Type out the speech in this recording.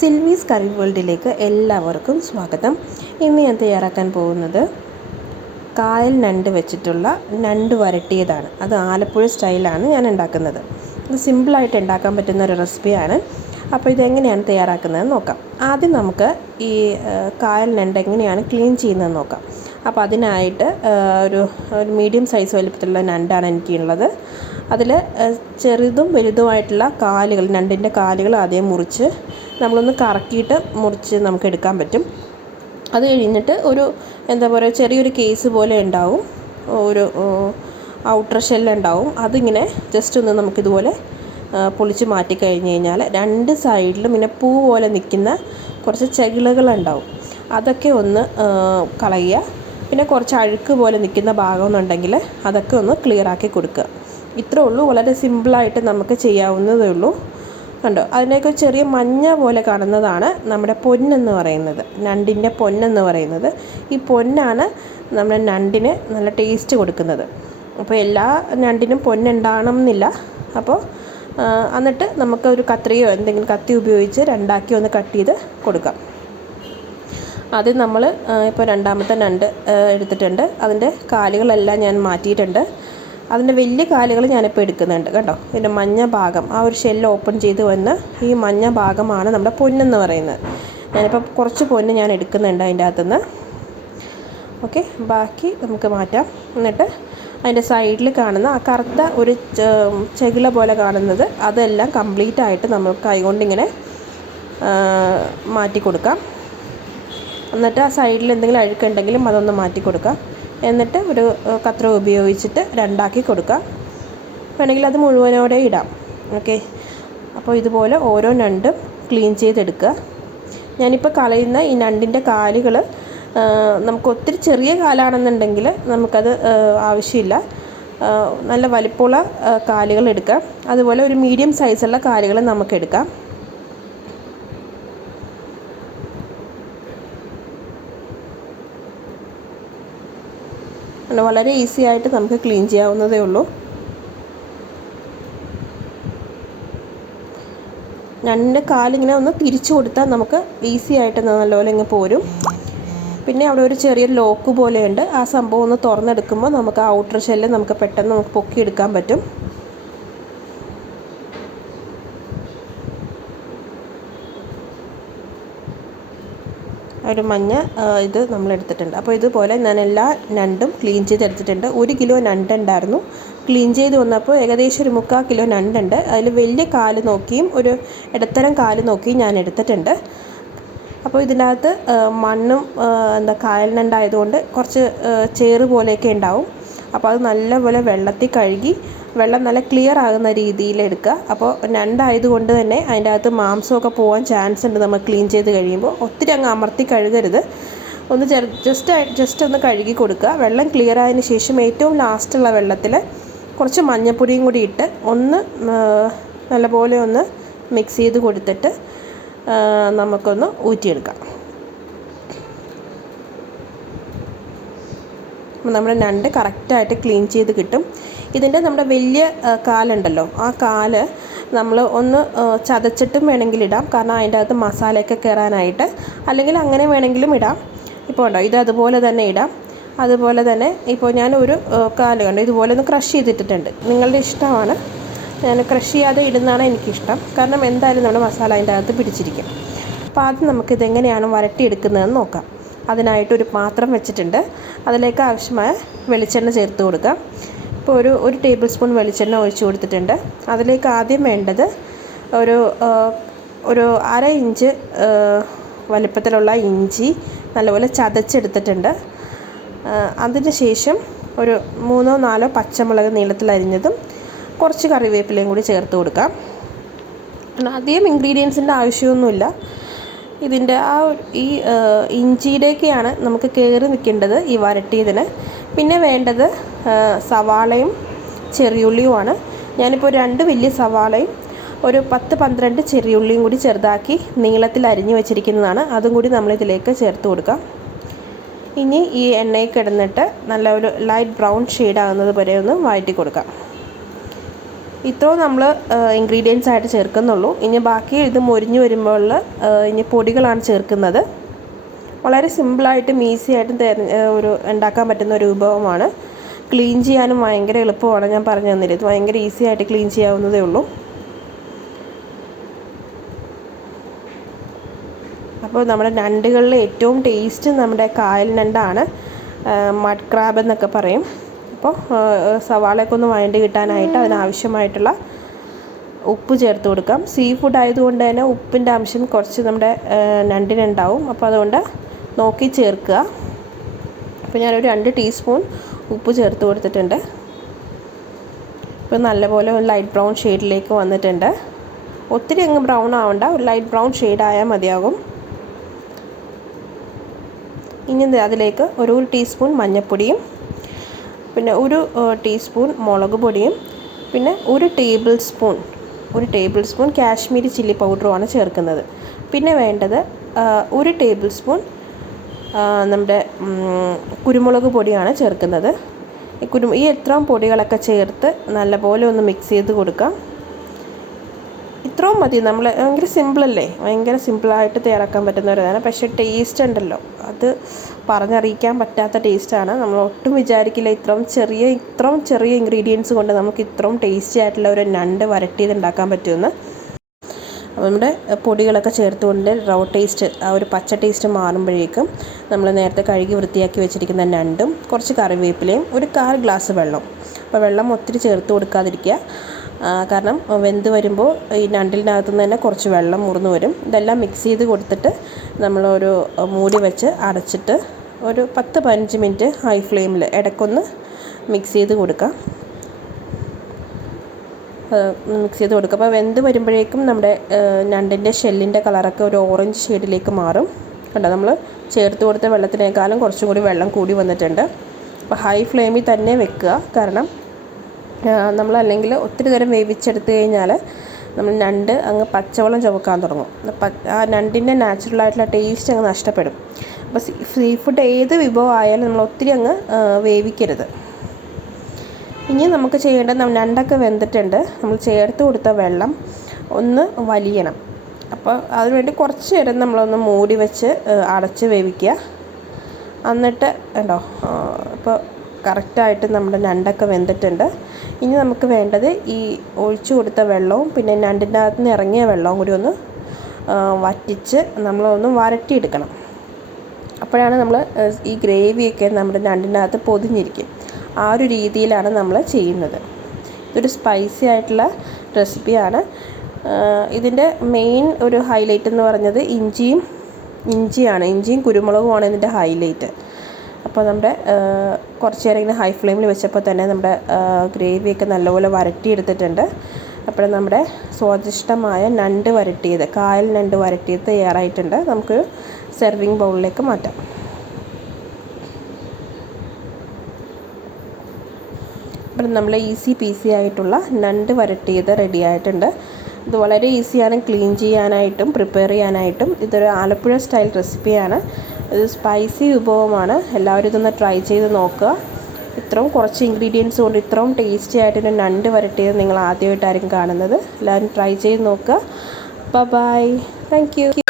സിൽവീസ് കറി വേൾഡിലേക്ക് എല്ലാവർക്കും സ്വാഗതം. ഇന്ന് ഞാൻ തയ്യാറാക്കാൻ പോകുന്നത് കായൽ ഞണ്ട് വെച്ചിട്ടുള്ള ഞണ്ട് വരട്ടിയതാണ്. അത് ആലപ്പുഴ സ്റ്റൈലാണ് ഞാൻ ഉണ്ടാക്കുന്നത്. ഇത് സിമ്പിളായിട്ട് ഉണ്ടാക്കാൻ പറ്റുന്ന ഒരു റെസിപ്പിയാണ്. അപ്പോൾ ഇതെങ്ങനെയാണ് തയ്യാറാക്കുന്നതെന്ന് നോക്കാം. ആദ്യം നമുക്ക് ഈ കായൽ ഞണ്ട് എങ്ങനെയാണ് ക്ലീൻ ചെയ്യുന്നതെന്ന് നോക്കാം. അപ്പോൾ അതിനായിട്ട് ഒരു മീഡിയം സൈസ് വലിപ്പത്തിലുള്ള ഞണ്ടാണ് എനിക്കുള്ളത്. അതിൽ ചെറുതും വലുതുമായിട്ടുള്ള കാലുകൾ, ഞണ്ടിൻ്റെ കാലുകൾ ആദ്യം മുറിച്ച് നമ്മളൊന്ന് കറക്കിയിട്ട് മുറിച്ച് നമുക്ക് എടുക്കാൻ പറ്റും. അത് കഴിഞ്ഞിട്ട് ഒരു എന്താ പറയുക, ചെറിയൊരു കേസ് പോലെ ഉണ്ടാവും, ഒരു ഔട്ടർ ഷെല്ലുണ്ടാവും. അതിങ്ങനെ ജസ്റ്റ് ഒന്ന് നമുക്കിതുപോലെ പൊളിച്ച് മാറ്റി കഴിഞ്ഞ് കഴിഞ്ഞാൽ രണ്ട് സൈഡിലും ഇങ്ങനെ പൂ പോലെ നിൽക്കുന്ന കുറച്ച് ചെകിളുകളുണ്ടാവും. അതൊക്കെ ഒന്ന് കളയുക. പിന്നെ കുറച്ച് അഴുക്ക് പോലെ നിൽക്കുന്ന ഭാഗം എന്നുണ്ടെങ്കിൽ അതൊക്കെ ഒന്ന് ക്ലിയറാക്കി കൊടുക്കുക. ഇത്രേ ഉള്ളൂ. വളരെ സിമ്പിളായിട്ട് നമുക്ക് ചെയ്യാവുന്നതേ ഉള്ളൂ. കണ്ടോ, അതിനൊക്കെ ചെറിയ മഞ്ഞ പോലെ കാണുന്നതാണ് നമ്മുടെ പൊന്നെന്ന് പറയുന്നത്, ഞണ്ടിൻ്റെ പൊന്നെന്ന് പറയുന്നത്. ഈ പൊന്നാണ് നമ്മുടെ ഞണ്ടിന് നല്ല ടേസ്റ്റ് കൊടുക്കുന്നത്. അപ്പോൾ എല്ലാ ഞണ്ടിനും പൊന്നുണ്ടാകണം എന്നില്ല. അപ്പോൾ എന്നിട്ട് നമുക്ക് ഒരു കത്രിയോ എന്തെങ്കിലും കത്തി ഉപയോഗിച്ച് രണ്ടാക്കി ഒന്ന് കട്ട് ചെയ്ത് കൊടുക്കാം. ആദ്യം നമ്മൾ ഇപ്പോൾ രണ്ടാമത്തെ ഞണ്ട് എടുത്തിട്ടുണ്ട്. അതിൻ്റെ കാലുകളെല്ലാം ഞാൻ മാറ്റിയിട്ടുണ്ട്. അതിൻ്റെ വലിയ കാലുകൾ ഞാനിപ്പോൾ എടുക്കുന്നുണ്ട്. കണ്ടോ, ഇതിൻ്റെ മഞ്ഞ ഭാഗം, ആ ഒരു ഷെല്ല് ഓപ്പൺ ചെയ്ത് വന്ന് ഈ മഞ്ഞ ഭാഗമാണ് നമ്മുടെ പൊന്നെന്ന് പറയുന്നത്. ഞാനിപ്പോൾ കുറച്ച് പൊന്ന് ഞാൻ എടുക്കുന്നുണ്ട് അതിൻ്റെ അകത്തുനിന്ന്. ഓക്കെ, ബാക്കി നമുക്ക് മാറ്റാം. എന്നിട്ട് അതിൻ്റെ സൈഡിൽ കാണുന്ന ആ കറുത്ത ഒരു ചെകിള പോലെ കാണുന്നത്, അതെല്ലാം കംപ്ലീറ്റ് ആയിട്ട് നമ്മൾ കൈകൊണ്ടിങ്ങനെ മാറ്റി കൊടുക്കാം. എന്നിട്ട് ആ സൈഡിൽ എന്തെങ്കിലും അഴുക്കുണ്ടെങ്കിലും അതൊന്ന് മാറ്റി കൊടുക്കാം. എന്നിട്ട് ഒരു കത്രിക ഉപയോഗിച്ചിട്ട് രണ്ടാക്കി കൊടുക്കാം. വേണമെങ്കിൽ അത് മുഴുവനോടെ ഇടാം. ഓക്കെ, അപ്പോൾ ഇതുപോലെ ഓരോ ഞണ്ടും ക്ലീൻ ചെയ്തെടുക്കുക. ഞാനിപ്പോൾ കളയുന്ന ഈ ഞണ്ടിൻ്റെ കാലുകൾ നമുക്ക് ഒത്തിരി ചെറിയ കാലാണെന്നുണ്ടെങ്കിൽ നമുക്കത് ആവശ്യമില്ല. നല്ല വലിപ്പമുള്ള കാലുകൾ എടുക്കാം. അതുപോലെ ഒരു മീഡിയം സൈസുള്ള കാലുകൾ നമുക്ക് എടുക്കാം. വളരെ ഈസി ആയിട്ട് നമുക്ക് ക്ലീൻ ചെയ്യാവുന്നതേ ഉള്ളൂ. ഞണ്ടിൻ്റെ കാലിങ്ങനെ ഒന്ന് തിരിച്ചു കൊടുത്താൽ നമുക്ക് ഈസി ആയിട്ട് നല്ലപോലെ ഇങ്ങനെ പോരും. പിന്നെ അവിടെ ഒരു ചെറിയൊരു ലോക്ക് പോലെയുണ്ട്. ആ സംഭവം ഒന്ന് തുറന്നെടുക്കുമ്പോൾ നമുക്ക് ആ ഔട്ടർ ഷെല്ല് നമുക്ക് പെട്ടെന്ന് നമുക്ക് പൊക്കിയെടുക്കാൻ പറ്റും. ഒരു മഞ്ഞ ഇത് നമ്മൾ എടുത്തിട്ടുണ്ട്. അപ്പോൾ ഇതുപോലെ ഞാൻ എല്ലാ ഞണ്ടും ക്ലീൻ ചെയ്തെടുത്തിട്ടുണ്ട്. 1 കിലോ ഞണ്ടുണ്ടായിരുന്നു. ക്ലീൻ ചെയ്ത് വന്നപ്പോൾ ഏകദേശം ഒരു 3/4 കിലോ ഞണ്ടുണ്ട്. അതിൽ വലിയ കാല് നോക്കിയും ഒരു ഇടത്തരം കാല് നോക്കിയും ഞാൻ എടുത്തിട്ടുണ്ട്. അപ്പോൾ ഇതിനകത്ത് മണ്ണും കായൽ ഞണ്ടായതുകൊണ്ട് കുറച്ച് ചേറ് പോലെയൊക്കെ ഉണ്ടാവും. അപ്പോൾ അത് നല്ലപോലെ വെള്ളത്തിൽ കഴുകി വെള്ളം നല്ല ക്ലിയർ ആകുന്ന രീതിയിൽ എടുക്കുക. അപ്പോൾ ഞണ്ടായതുകൊണ്ട് തന്നെ അതിൻ്റെ അകത്ത് മാംസമൊക്കെ പോകാൻ ചാൻസ് ഉണ്ട്. നമ്മൾ ക്ലീൻ ചെയ്ത് കഴിയുമ്പോൾ ഒത്തിരി അങ്ങ് അമർത്തി കഴുകരുത്. ഒന്ന് ജസ്റ്റ് ഒന്ന് കഴുകി കൊടുക്കുക. വെള്ളം ക്ലിയർ ആയതിന് ശേഷം ഏറ്റവും ലാസ്റ്റുള്ള വെള്ളത്തിൽ കുറച്ച് മഞ്ഞൾപ്പൊടിയും കൂടി ഇട്ട് ഒന്ന് നല്ലപോലെ ഒന്ന് മിക്സ് ചെയ്ത് കൊടുത്തിട്ട് നമുക്കൊന്ന് ഊറ്റിയെടുക്കാം. നമ്മുടെ ഞണ്ട് കറക്റ്റായിട്ട് ക്ലീൻ ചെയ്ത് കിട്ടും. ഇതിൻ്റെ നമ്മുടെ വലിയ കാലുണ്ടല്ലോ, ആ കാല് നമ്മൾ ഒന്ന് ചതച്ചിട്ടും വേണമെങ്കിൽ ഇടാം. കാരണം അതിൻ്റെ അകത്ത് മസാലയൊക്കെ കയറാനായിട്ട്. അല്ലെങ്കിൽ അങ്ങനെ വേണമെങ്കിലും ഇടാം. ഇപ്പോൾ ഉണ്ടോ, ഇത് അതുപോലെ തന്നെ ഇടാം. അതുപോലെ തന്നെ ഇപ്പോൾ ഞാനൊരു കാല് കണ്ടു ഇതുപോലെ ഒന്ന് ക്രഷ് ചെയ്തിട്ടിട്ടുണ്ട്. നിങ്ങളുടെ ഇഷ്ടമാണ്. ഞാൻ ക്രഷ് ചെയ്യാതെ ഇടുന്നതാണ് എനിക്കിഷ്ടം. കാരണം എന്തായാലും നമ്മുടെ മസാല അതിൻ്റെ അകത്ത് പിടിച്ചിരിക്കും. അപ്പോൾ ആദ്യം നമുക്കിതെങ്ങനെയാണ് വരട്ടിയെടുക്കുന്നതെന്ന് നോക്കാം. അതിനായിട്ടൊരു പാത്രം വെച്ചിട്ടുണ്ട്. അതിലേക്ക് ആവശ്യമായ വെളിച്ചെണ്ണ ചേർത്ത് കൊടുക്കാം. ഇപ്പോൾ ഒരു ടേബിൾ സ്പൂൺ വെളിച്ചെണ്ണ ഒഴിച്ച് കൊടുത്തിട്ടുണ്ട്. അതിലേക്ക് ആദ്യം വേണ്ടത് ഒരു 1/2 ഇഞ്ച് വലിപ്പത്തിലുള്ള ഇഞ്ചി നല്ലപോലെ ചതച്ചെടുത്തിട്ടുണ്ട്. അതിന് ശേഷം ഒരു 3-4 പച്ചമുളക് നീളത്തിലരിഞ്ഞതും കുറച്ച് കറിവേപ്പിലയും കൂടി ചേർത്ത് കൊടുക്കാം. അധികം ഇൻഗ്രീഡിയൻസിൻ്റെ ആവശ്യമൊന്നുമില്ല. ഇതിൻ്റെ ഈ ഇഞ്ചിയുടെയൊക്കെയാണ് നമുക്ക് കയറി നിൽക്കേണ്ടത് ഈ വരട്ടിയതിന്. പിന്നെ വേണ്ടത് സവാളയും ചെറിയുള്ളിയുമാണ്. ഞാനിപ്പോൾ 2 വലിയ സവാളയും ഒരു 10-12 ചെറിയുള്ളിയും കൂടി ചെറുതാക്കി നീളത്തിൽ അരിഞ്ഞു വെച്ചിരിക്കുന്നതാണ്. അതും കൂടി നമ്മളിതിലേക്ക് ചേർത്ത് കൊടുക്കാം. ഇനി ഈ എണ്ണയിൽ കിടന്നിട്ട് നല്ല ഒരു ലൈറ്റ് ബ്രൗൺ ഷെയ്ഡ് ആകുന്നത് വരെ ഒന്ന് വഴറ്റി കൊടുക്കാം. ഇത്രയും നമ്മൾ ഇൻഗ്രീഡിയൻസ് ആയിട്ട് ചേർക്കുന്നുള്ളൂ. ഇനി ബാക്കി ഇത് മൊരിഞ്ഞ് വരുമ്പോൾ ഇനി പൊടികളാണ് ചേർക്കുന്നത്. വളരെ സിമ്പിളായിട്ടും ഈസി ആയിട്ടും ഒരു ഉണ്ടാക്കാൻ പറ്റുന്ന ഒരു വിഭവമാണ്. ക്ലീൻ ചെയ്യാനും ഭയങ്കര എളുപ്പമാണ്. ഞാൻ പറഞ്ഞു തന്നില്ല, ഇത് ഭയങ്കര ഈസി ആയിട്ട് ക്ലീൻ ചെയ്യാവുന്നതേ ഉള്ളൂ. അപ്പോൾ നമ്മുടെ ഞണ്ടുകളിൽ ഏറ്റവും ടേസ്റ്റ് നമ്മുടെ കായൽ ഞണ്ടാണ്, മഡ് ക്രാബ് എന്നൊക്കെ പറയും. അപ്പോൾ സവാളയൊക്കെ ഒന്ന് വഴണ്ട് കിട്ടാനായിട്ട് അതിനാവശ്യമായിട്ടുള്ള ഉപ്പ് ചേർത്ത് കൊടുക്കാം. സീ ഫുഡ് ആയതുകൊണ്ട് തന്നെ ഉപ്പിൻ്റെ അംശം കുറച്ച് നമ്മുടെ ഞണ്ടിനുണ്ടാവും. അപ്പോൾ അതുകൊണ്ട് നോക്കി ചേർക്കുക. അപ്പോൾ ഞാനൊരു 2 ടീസ്പൂൺ ഉപ്പ് ചേർത്ത് കൊടുത്തിട്ടുണ്ട്. ഇപ്പോൾ നല്ലപോലെ ഒരു ലൈറ്റ് ബ്രൗൺ ഷെയ്ഡിലേക്ക് വന്നിട്ടുണ്ട്. ഒത്തിരി അങ്ങ് ബ്രൗൺ ആവണ്ട, ഒരു ലൈറ്റ് ബ്രൗൺ ഷെയ്ഡായാൽ മതിയാകും. ഇനി അതിലേക്ക് ഒരു ടീസ്പൂൺ മഞ്ഞൾപ്പൊടിയും പിന്നെ ഒരു ടീസ്പൂൺ മുളക് പൊടിയും പിന്നെ ഒരു ടേബിൾ സ്പൂൺ കാശ്മീരി ചില്ലി പൗഡറുമാണ് ചേർക്കുന്നത്. പിന്നെ വേണ്ടത് ഒരു ടേബിൾ സ്പൂൺ നമ്മുടെ കുരുമുളക് പൊടിയാണ് ചേർക്കുന്നത്. ഈ ഇത്രയും പൊടികളൊക്കെ ചേർത്ത് നല്ലപോലെ ഒന്ന് മിക്സ് ചെയ്ത് കൊടുക്കാം. ഇത്രയും മതി. നമ്മൾ ഭയങ്കര സിമ്പിളല്ലേ, ഭയങ്കര സിമ്പിളായിട്ട് തയ്യാറാക്കാൻ പറ്റുന്ന ഒരിതാണ്. പക്ഷേ ടേസ്റ്റ് ഉണ്ടല്ലോ, അത് പറഞ്ഞറിയിക്കാൻ പറ്റാത്ത ടേസ്റ്റാണ്. നമ്മൾ ഒട്ടും വിചാരിക്കില്ല ഇത്രയും ചെറിയ ഇൻഗ്രീഡിയൻസ് കൊണ്ട് നമുക്ക് ഇത്രയും ടേസ്റ്റി ആയിട്ടുള്ള ഒരു ഞണ്ട് വരട്ടിയത് ഉണ്ടാക്കാൻ പറ്റുമെന്ന്. അപ്പോൾ നമ്മുടെ പൊടികളൊക്കെ ചേർത്തുകൊണ്ട് റോ ടേസ്റ്റ്, ആ ഒരു പച്ച ടേസ്റ്റ് മാറുമ്പോഴേക്കും നമ്മൾ നേരത്തെ കഴുകി വൃത്തിയാക്കി വെച്ചിരിക്കുന്ന ഞണ്ടും കുറച്ച് കറിവേപ്പിലയും ഒരു 1/4 ഗ്ലാസ് വെള്ളം. അപ്പോൾ വെള്ളം ഒത്തിരി ചേർത്ത് കൊടുക്കാതിരിക്കുക, കാരണം വെന്ത് വരുമ്പോൾ ഈ ഞണ്ടിനകത്തു നിന്ന് തന്നെ കുറച്ച് വെള്ളം മുറിഞ്ഞു വരും. ഇതെല്ലാം മിക്സ് ചെയ്ത് കൊടുത്തിട്ട് നമ്മളൊരു മൂടി വെച്ച് അടച്ചിട്ട് ഒരു 10-15 മിനിറ്റ് ഹൈ ഫ്ലെയിമിൽ ഇടയ്ക്കൊന്ന് മിക്സ് ചെയ്ത് കൊടുക്കാം. അപ്പോൾ വെന്ത് വരുമ്പോഴേക്കും നമ്മുടെ ഞണ്ടിൻ്റെ ഷെല്ലിൻ്റെ കളറൊക്കെ ഒരു ഓറഞ്ച് ഷെയ്ഡിലേക്ക് മാറും. കണ്ടോ, നമ്മൾ ചേർത്ത് കൊടുത്ത വെള്ളത്തിനേക്കാളും കുറച്ചും കൂടി വെള്ളം കൂടി വന്നിട്ടുണ്ട്. അപ്പോൾ ഹൈ ഫ്ലെയിമിൽ തന്നെ വെക്കുക, കാരണം നമ്മളല്ലെങ്കിൽ ഒത്തിരി നേരം വേവിച്ചെടുത്ത് കഴിഞ്ഞാൽ നമ്മൾ ഞണ്ട് അങ്ങ് പച്ചവെള്ളം ചുമക്കാൻ തുടങ്ങും. ആ ഞണ്ടിൻ്റെ നാച്ചുറലായിട്ടുള്ള ടേസ്റ്റ് അങ്ങ് നഷ്ടപ്പെടും. അപ്പോൾ സീ ഫുഡ് ഏത് വിഭവം ആയാലും നമ്മൾ ഒത്തിരി അങ്ങ് വേവിക്കരുത്. ഇനി നമുക്ക് ചെയ്യേണ്ടത്, ഞണ്ടൊക്കെ വെന്തിട്ടുണ്ട്, നമ്മൾ ചേർത്ത് കൊടുത്ത വെള്ളം ഒന്ന് വലിയണം. അപ്പോൾ അതിനുവേണ്ടി കുറച്ച് നേരം നമ്മളൊന്ന് മൂടി വെച്ച് അടച്ച് വേവിക്കുക. എന്നിട്ട് ഉണ്ടോ, ഇപ്പോൾ കറക്റ്റായിട്ട് നമ്മുടെ ഞണ്ടൊക്കെ വെന്തിട്ടുണ്ട്. ഇനി നമുക്ക് വേണ്ടത് ഈ ഒഴിച്ചു കൊടുത്ത വെള്ളവും പിന്നെ ഞണ്ടിൻ്റെ അകത്ത് നിന്ന് ഇറങ്ങിയ വെള്ളവും കൂടി ഒന്ന് വറ്റിച്ച് നമ്മളൊന്ന് വരട്ടിയെടുക്കണം. അപ്പോഴാണ് നമ്മൾ ഈ ഗ്രേവിയൊക്കെ നമ്മുടെ ഞണ്ടിൻ്റെ അകത്ത് പൊതിഞ്ഞിരിക്കും. ആ ഒരു രീതിയിലാണ് നമ്മൾ ചെയ്യുന്നത്. ഇതൊരു സ്പൈസി ആയിട്ടുള്ള റെസിപ്പിയാണ്. ഇതിൻ്റെ മെയിൻ ഒരു ഹൈലൈറ്റ് എന്ന് പറഞ്ഞത് ഇഞ്ചിയും കുരുമുളകുമാണ് ഇതിൻ്റെ ഹൈലൈറ്റ്. അപ്പോൾ നമ്മുടെ കുറച്ച് നേരം ഇങ്ങനെ ഹൈ ഫ്ലെയിമിൽ വെച്ചപ്പോൾ തന്നെ നമ്മുടെ ഗ്രേവിയൊക്കെ നല്ലപോലെ വരട്ടിയെടുത്തിട്ടുണ്ട്. അപ്പോൾ നമ്മുടെ സ്വാദിഷ്ടമായ കായൽ ഞണ്ട് വരട്ടിയത് തയ്യാറായിട്ടുണ്ട്. നമുക്ക് സെർവിങ് ബൗളിലേക്ക് മാറ്റാം. അപ്പം നമ്മൾ ഈസി പീസി ആയിട്ടുള്ള ഞണ്ട് വരട്ടിയത് റെഡി ആയിട്ടുണ്ട്. ഇത് വളരെ ഈസിയാണ് ക്ലീൻ ചെയ്യാനായിട്ടും പ്രിപ്പയർ ചെയ്യാനായിട്ടും. ഇതൊരു ആലപ്പുഴ സ്റ്റൈൽ റെസിപ്പിയാണ്. ഇത് സ്പൈസി വിഭവമാണ്. എല്ലാവരും ഇതൊന്ന് ട്രൈ ചെയ്ത് നോക്കുക. ഇത്രയും കുറച്ച് ഇൻഗ്രീഡിയൻസ് കൊണ്ട് ഇത്രയും ടേസ്റ്റി ആയിട്ടൊരു ഞണ്ട് വരട്ടിയത് നിങ്ങൾ ആദ്യമായിട്ടായിരിക്കും കാണുന്നത്. എല്ലാവരും ട്രൈ ചെയ്ത് നോക്കുക. Bye, thank U.